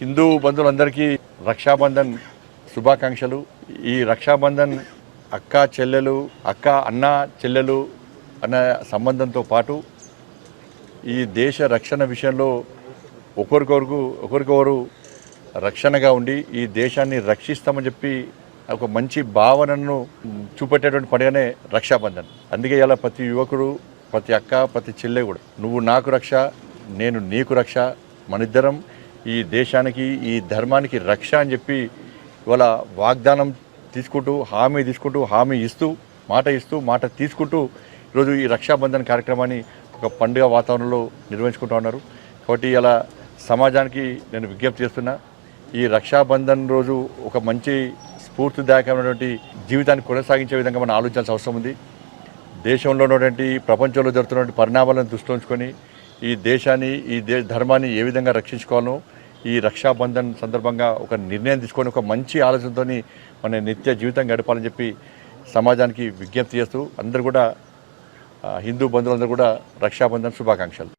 హిందూ బంధువులందరికీ రక్షాబంధన్ శుభాకాంక్షలు. ఈ రక్షాబంధన్ అక్క చెల్లెలు అక్క అన్న చెల్లెలు అన్న సంబంధంతో పాటు ఈ దేశ రక్షణ విషయంలో ఒకరికొరకు ఒకరికొకరు రక్షణగా ఉండి ఈ దేశాన్ని రక్షిస్తామని చెప్పి ఒక మంచి భావనను చూపెట్టేటువంటి పండుగనే రక్షాబంధన్. అందుకే ఇలా ప్రతి యువకుడు ప్రతి అక్క ప్రతి చెల్లె కూడా నువ్వు నాకు రక్ష నేను నీకు రక్ష మనిద్దరం ఈ దేశానికి ఈ ధర్మానికి రక్ష అని చెప్పి ఇవాళ వాగ్దానం తీసుకుంటూ హామీ తీసుకుంటూ హామీ ఇస్తూ మాట ఇస్తూ మాట తీసుకుంటూ ఈరోజు ఈ రక్షాబంధన్ కార్యక్రమాన్ని ఒక పండుగ వాతావరణంలో నిర్వహించుకుంటూ ఉన్నారు. కాబట్టి ఇలా సమాజానికి నేను విజ్ఞప్తి చేస్తున్నా ఈ రక్షాబంధన్ రోజు ఒక మంచి స్ఫూర్తిదాయకమైనటువంటి జీవితాన్ని కొనసాగించే విధంగా మనం ఆలోచించాల్సిన అవసరం ఉంది. దేశంలో ఉన్నటువంటి ప్రపంచంలో జరుగుతున్నటువంటి పరిణామాలను దృష్టిలో ఉంచుకొని ఈ దేశాన్ని ఈ దే ధర్మాన్ని ఏ విధంగా రక్షించుకోవాలో ఈ రక్షాబంధన్ సందర్భంగా ఒక నిర్ణయం తీసుకొని ఒక మంచి ఆలోచనతో మన నిత్య జీవితం గడపాలని చెప్పి సమాజానికి విజ్ఞప్తి చేస్తూ అందరూ కూడా హిందూ బంధువులందరూ కూడా రక్షాబంధన్ శుభాకాంక్షలు.